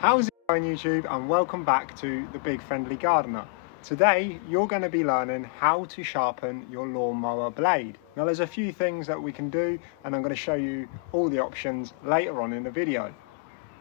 How's it going, YouTube, and welcome back to The Big Friendly Gardener. Today you're going to be learning how to sharpen your lawnmower blade. Now there's a few things that we can do, and I'm going to show you all the options later on in the video.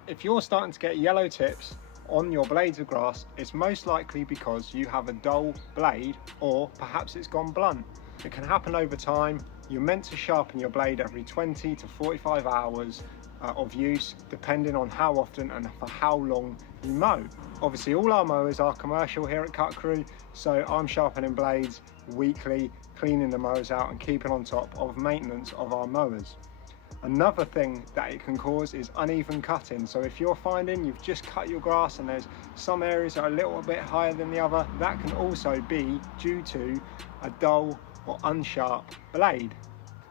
If you're starting to get yellow tips on your blades of grass, it's most likely because you have a dull blade, or perhaps it's gone blunt. It can happen over time. You're meant to sharpen your blade every 20 to 45 hours of use, depending on how often and for how long you mow. Obviously all our mowers are commercial here at CutCrew, so I'm sharpening blades weekly, cleaning the mowers out and keeping on top of maintenance of our mowers. Another thing that it can cause is uneven cutting. So if you're finding you've just cut your grass and there's some areas that are a little bit higher than the other, that can also be due to a dull or unsharp blade.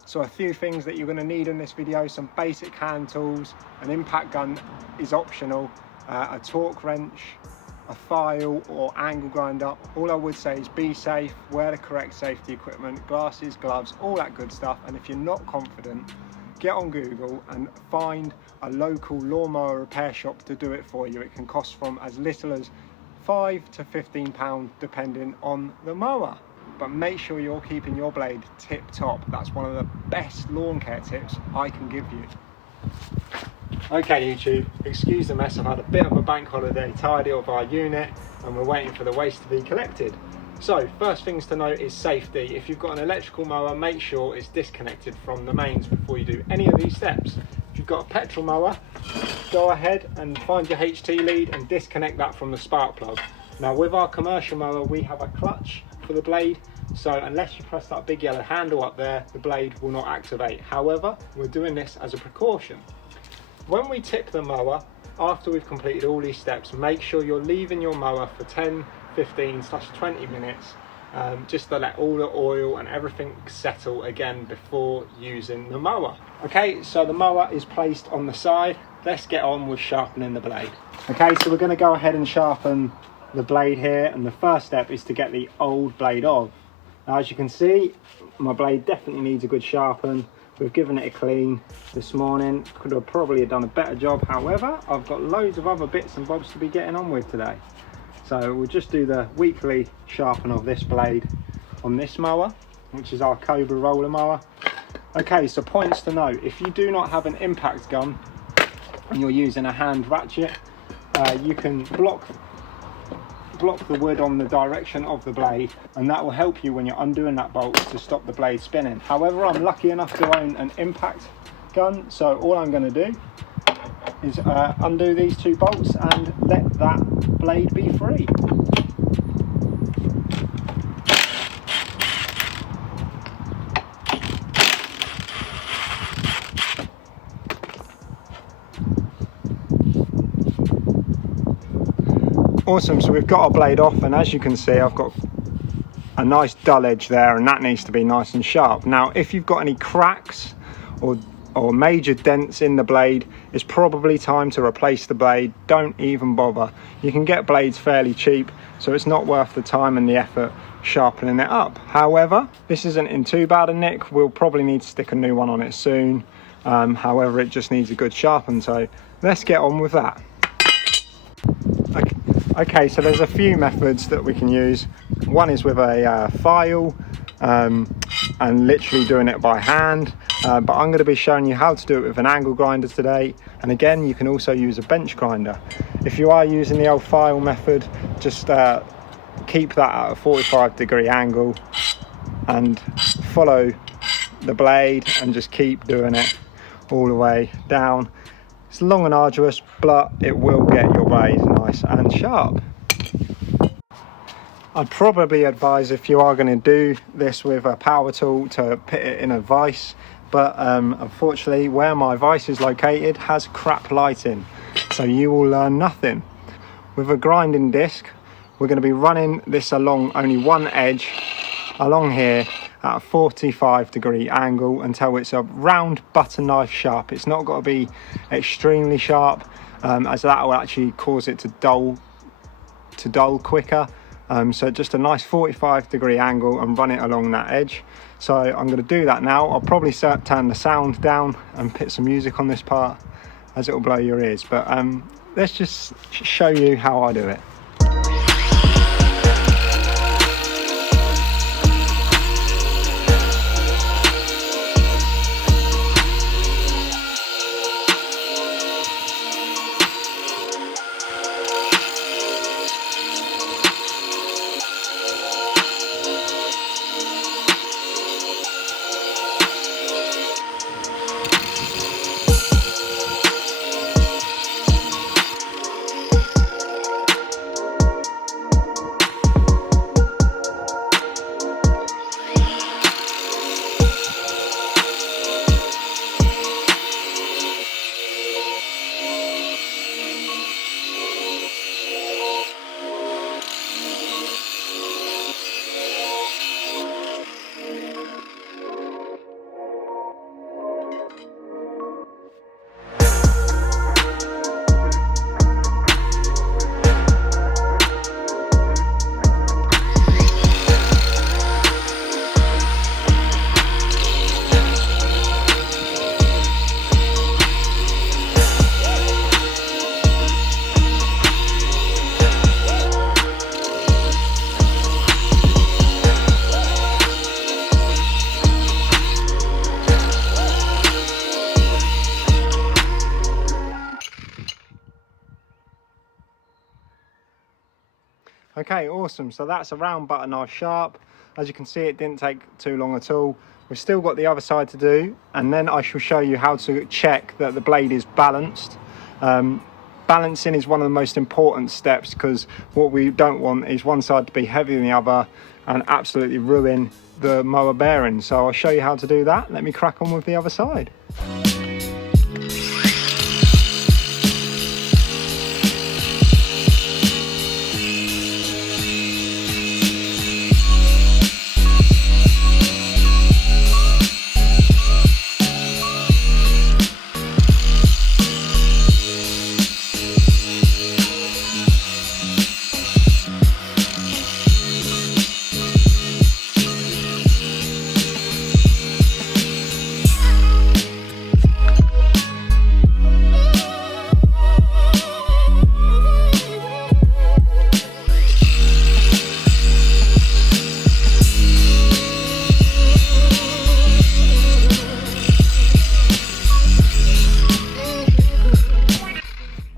So a few things that you're going to need in this video: some basic hand tools, an impact gun is optional, a torque wrench, a file or angle grinder. All I would say is be safe, wear the correct safety equipment, glasses, gloves, all that good stuff. And if you're not confident, get on Google and find a local lawnmower repair shop to do it for you. It can cost from as little as £5 to £15 depending on the mower. But make sure you're keeping your blade tip top. That's one of the best lawn care tips I can give you. Okay YouTube, excuse the mess. I've had a bit of a bank holiday tidy of our unit and we're waiting for the waste to be collected. So first things to note is safety. If you've got an electrical mower, make sure it's disconnected from the mains before you do any of these steps. If you've got a petrol mower, go ahead and find your HT lead and disconnect that from the spark plug. Now with our commercial mower, we have a clutch for the blade, so unless you press that big yellow handle up there, the blade will not activate. However, we're doing this as a precaution. When we tip the mower, after we've completed all these steps, make sure you're leaving your mower for 10, 15/20 minutes, just to let all the oil and everything settle again before using the mower. Okay, so the mower is placed on the side. Let's get on with sharpening the blade. Okay, so we're going to go ahead and sharpen the blade here, and the first step is to get the old blade off. Now as you can see, my blade definitely needs a good sharpen. We've given it a clean this morning. Could have probably done a better job, however I've got loads of other bits and bobs to be getting on with today. So we'll just do the weekly sharpen of this blade on this mower, which is our Cobra roller mower. Okay, so points to note: if you do not have an impact gun and you're using a hand ratchet, you can block the wood on the direction of the blade, and that will help you when you're undoing that bolt to stop the blade spinning. However, I'm lucky enough to own an impact gun, so all I'm going to do is undo these two bolts and let that blade be free. Awesome, so we've got our blade off, and as you can see I've got a nice dull edge there, and that needs to be nice and sharp. Now if you've got any cracks or major dents in the blade, it's probably time to replace the blade. Don't even bother. You can get blades fairly cheap, so it's not worth the time and the effort sharpening it up. However, this isn't in too bad a nick. We'll probably need to stick a new one on it soon. However, it just needs a good sharpen, so let's get on with that. Okay, so there's a few methods that we can use. One is with a file and literally doing it by hand, but I'm going to be showing you how to do it with an angle grinder today. And again, you can also use a bench grinder. If you are using the old file method, just keep that at a 45-degree angle and follow the blade and just keep doing it all the way down. It's long and arduous, but it will get your blade nice and sharp. I'd probably advise, if you are going to do this with a power tool, to put it in a vise, but unfortunately where my vise is located has crap lighting, so you will learn nothing. With a grinding disc, we're going to be running this along only one edge along here at a 45-degree angle until it's a round butter knife sharp. It's not got to be extremely sharp, as that will actually cause it to dull quicker. So just a nice 45-degree angle and run it along that edge. So I'm going to do that now. I'll probably turn the sound down and put some music on this part, as it will blow your ears. But let's just show you how I do it. Okay, awesome. So that's a round butter knife sharp. As you can see, it didn't take too long at all. We've still got the other side to do, and then I shall show you how to check that the blade is balanced. Balancing is one of the most important steps, because what we don't want is one side to be heavier than the other and absolutely ruin the mower bearing. So I'll show you how to do that. Let me crack on with the other side.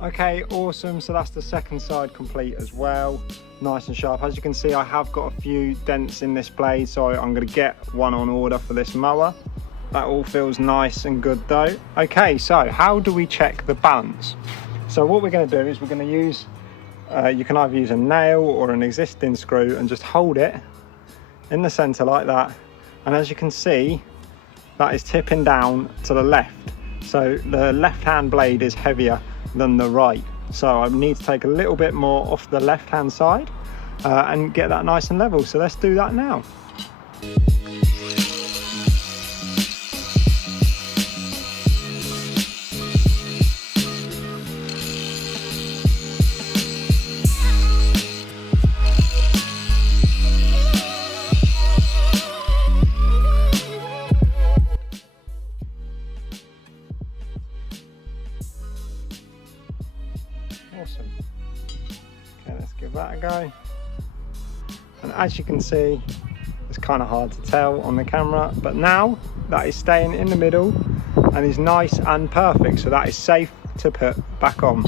Okay, awesome. So that's the second side complete as well, nice and sharp. As you can see, I have got a few dents in this blade, so I'm going to get one on order for this mower. That all feels nice and good though. Okay, so how do we check the balance? So what we're going to do is we're going to use you can either use a nail or an existing screw and just hold it in the center like that, and as you can see, that is tipping down to the left. So the left hand blade is heavier than the right, so I need to take a little bit more off the left hand side and get that nice and level. So let's do that now. Awesome. Okay, let's give that a go. And as you can see, it's kind of hard to tell on the camera, but now that is staying in the middle and is nice and perfect, so that is safe to put back on.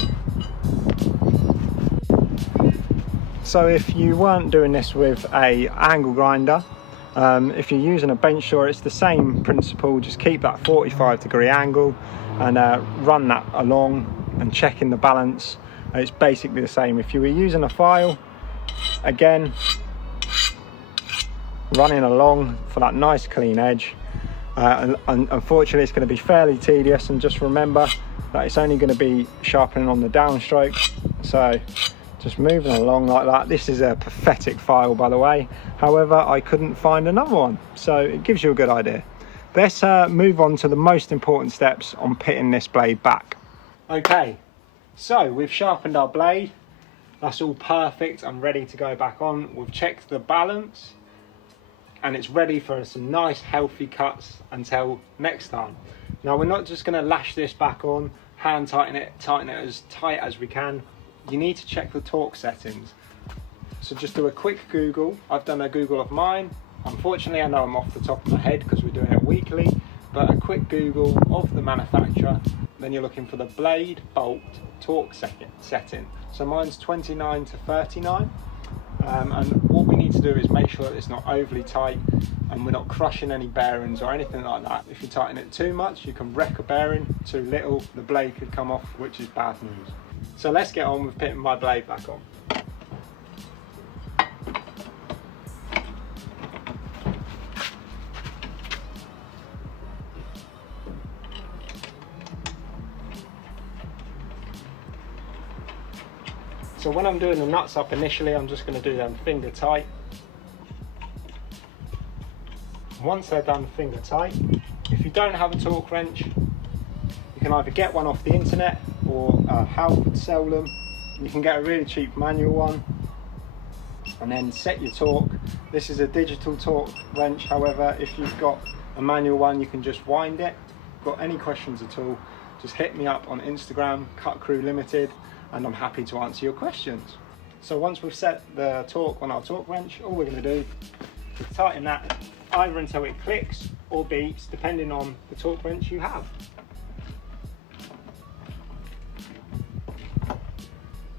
So if you weren't doing this with a angle grinder, if you're using a bench saw, it's the same principle. Just keep that 45-degree angle and run that along and checking the balance. It's basically the same. If you were using a file, again, running along for that nice clean edge. And unfortunately, it's going to be fairly tedious, and just remember that it's only going to be sharpening on the downstroke. So just moving along like that. This is a pathetic file, by the way. However, I couldn't find another one, so it gives you a good idea. Let's move on to the most important steps on pitting this blade back. Okay, so we've sharpened our blade. That's all perfect and ready to go back on. We've checked the balance and it's ready for some nice healthy cuts until next time. Now, we're not just going to lash this back on. hand tighten it as tight as we can. You need to check the torque settings. So just do a quick Google. I've done a Google of mine. Unfortunately, I know I'm off the top of my head because we're doing it weekly, but a quick Google of the manufacturer, then you're looking for the blade bolt torque setting. So mine's 29 to 39. And what we need to do is make sure that it's not overly tight and we're not crushing any bearings or anything like that. If you tighten it too much, you can wreck a bearing. Too little, the blade could come off, which is bad news. So let's get on with putting my blade back on. So when I'm doing the nuts up initially, I'm just going to do them finger tight. Once they're done finger tight, if you don't have a torque wrench, you can either get one off the internet or Half would sell them. You can get a really cheap manual one and then set your torque. This is a digital torque wrench, however, if you've got a manual one, you can just wind it. If you've got any questions at all, just hit me up on Instagram, CutCrew Limited, and I'm happy to answer your questions. So once we've set the torque on our torque wrench, all we're going to do is tighten that either until it clicks or beeps, depending on the torque wrench you have.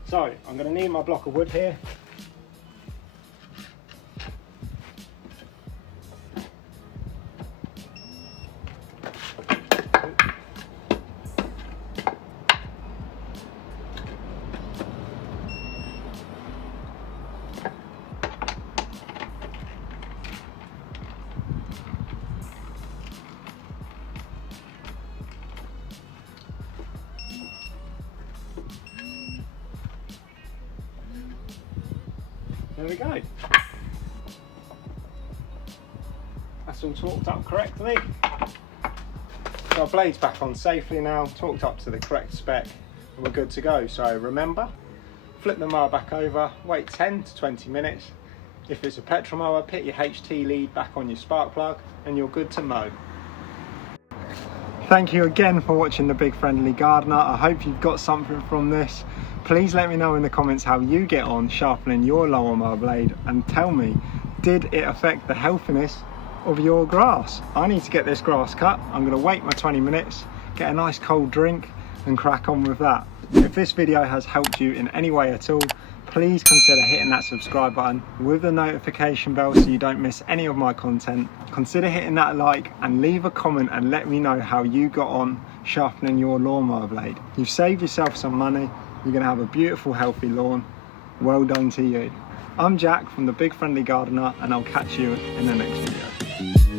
So I'm going to need my block of wood here. There we go. That's all torqued up correctly. So our blade's back on safely now, torqued up to the correct spec, and we're good to go. So remember, flip the mower back over, wait 10 to 20 minutes. If it's a petrol mower, put your HT lead back on your spark plug and you're good to mow. Thank you again for watching The Big Friendly Gardener. I hope you've got something from this. Please let me know in the comments how you get on sharpening your lower mower blade, and tell me, did it affect the healthiness of your grass? I need to get this grass cut. I'm going to wait my 20 minutes, get a nice cold drink and crack on with that. If this video has helped you in any way at all, please consider hitting that subscribe button with the notification bell so you don't miss any of my content. Consider hitting that like and leave a comment and let me know how you got on sharpening your lawnmower blade. You've saved yourself some money. You're going to have a beautiful, healthy lawn. Well done to you. I'm Jack from The Big Friendly Gardener, and I'll catch you in the next video.